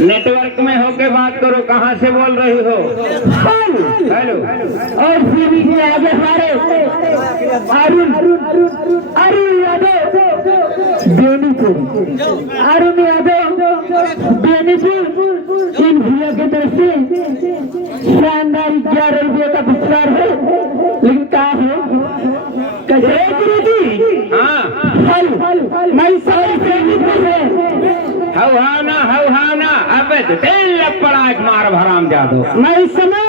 Network में होके बात करो, कहाँ से बोल रही हो? हेलो। और फिर आगे हमारे अरुण यादव बेनीपुर, अरुण यादव बेनीपुर, इन भैया की तरफ से शानदार 11 रुपये का पुरस्कार है। लेकिन कहा है कैसे गुरु जी? हाँ मैं सारी बेनीपुर है। हौहाना अबे तेल पड़ा एक मार भराम जादू। मैं इस समय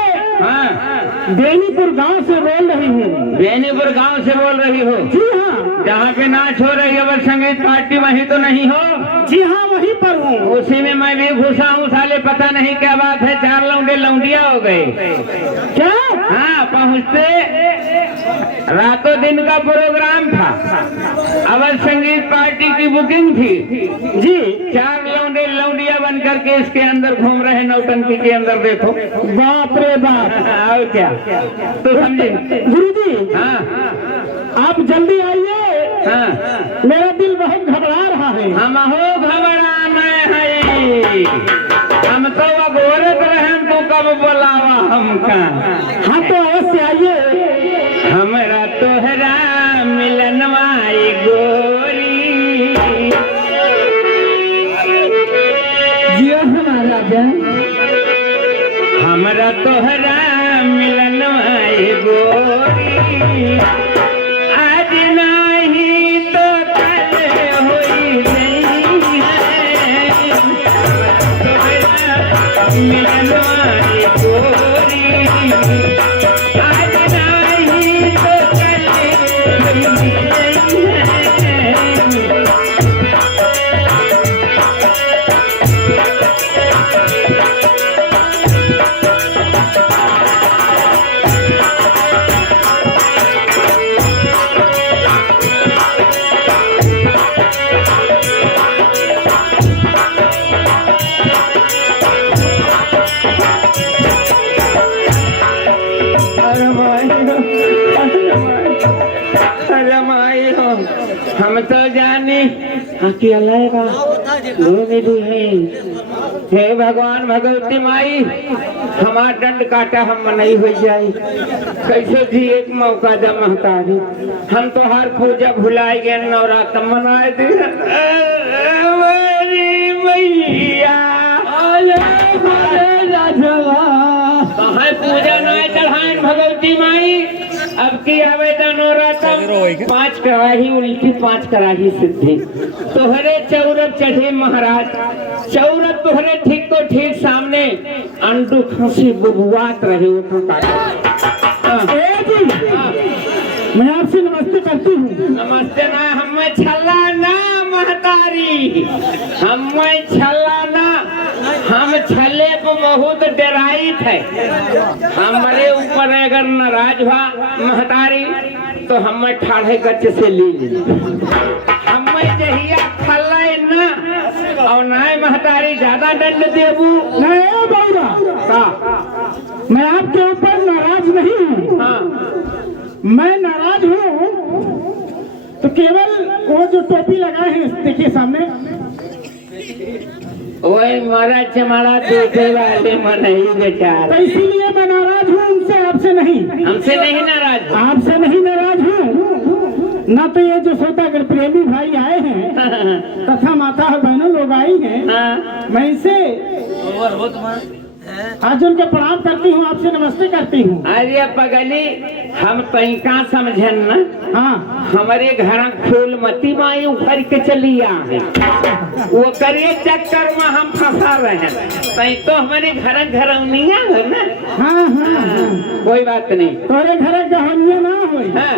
बेनीपुर गांव से बोल रही हूँ। बेनीपुर गांव से बोल रही हो? जी हाँ। जहाँ पे नाच हो रही है संगीत पार्टी वहीं तो नहीं हो? जी हाँ वहीं पर हूँ। उसी में मैं भी घुसा हूँ साले, पता नहीं क्या बात है, 4 लौंडे लौंडिया हो गए। क्या? हाँ, पहुँचते रातों दिन का प्रोग्राम था, अवध संगीत पार्टी की बुकिंग थी जी। 4 लौंडे लौंडिया बन करके इसके अंदर घूम रहे, नौटंकी के अंदर देखो। बाप रे बाप। और क्या तो समझे गुरुजी? हाँ आप जल्दी आइए। हाँ, मेरा दिल बहुत घबरा रहा है। हम हो घबराना है, हम तो अब औरत रहे, तू कब बोलावा हमका? हाँ तो अवश्य आइए। हमरा तोहरा मिलनवाई गोरी, जियो हमारा जन। हमरा तोहरा मिलनवाई गोरी, आज नहीं तो कल होई नहीं है, तोहरा मिलनवाई गोरी, आज नहीं तो कल होई नहीं है। हम तो जाने अकेला हे भगवान भगवती माई, हमार दंड काटा हम नहीं हो जाए, कैसे भी एक मौका दे महतारी, हम तो हर पूजा भुलाए गए, नवरात्र मनाए दी मैया, पूजा नहीं चढ़ाए भगवती माई। अब की आवेदन हो रहा था 5 कराही उल्टी 5 कराही सिद्धि, तोहरे चौरब चढ़े महाराज, चौरब तोहरे ठीक तो ठीक सामने अंडू खांसी बुबुआत रहे। मैं आपसे नमस्ते करती हूँ। नमस्ते ना, हमें छला ना महतारी, हमें छला ना, हम छले को बहुत डराई थे, हमारे ऊपर अगर नाराज हुआ महतारी तो हमें ठाढ़े गच से ली, हमें जहिया खलाई न है ज्यादा दंड देबू नहीं बउरा, का? मैं आपके ऊपर नाराज नहीं हूँ। हाँ मैं नाराज हूँ तो केवल वो जो टोपी लगाए हैं देखिए सामने, वही मारा चमाड़ा टोपी वाले मन ही बेचारा। तो इसीलिए मैं नाराज हूँ उनसे, आपसे नहीं। हमसे नहीं नाराज हो। आपसे नहीं नाराज हूँ ना, तो ये जो सौदागर प्रेमी भाई आए हैं तथा माता और बहनों लोग आई हैं, हाँ मैं इसे आज उनके प्रणाम करती हूँ, आपसे नमस्ते करती हूँ। अरे पगली हम तैका समझन न, हाँ हमारे घर फूलमती माई उखड़ के चली आ है, वो करे चक्कर में हम फंसा रहे हैं। तई तो हमारे घर घरौनिया है ना। हाँ हाँ हाँ, कोई बात नहीं। तोरे घर गहनिया ना होई, हाँ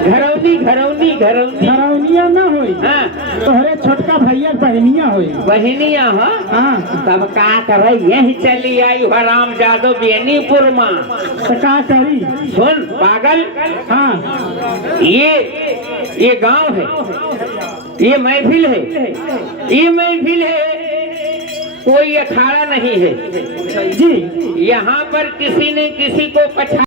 घरौनी घरौनी घरौनी घरौनिया ना होई, हाँ तोहरे छोटका भैया बहनिया होई। बहनिया हो हाँ तब का करे, यही चली आई हराम जादो बेनीपुर में। तो का करी? सुन पागल, हाँ ये गांव है, ये महफिल है, ये महफिल है, कोई अखाड़ा नहीं है जी। यहाँ पर किसी ने किसी को पछा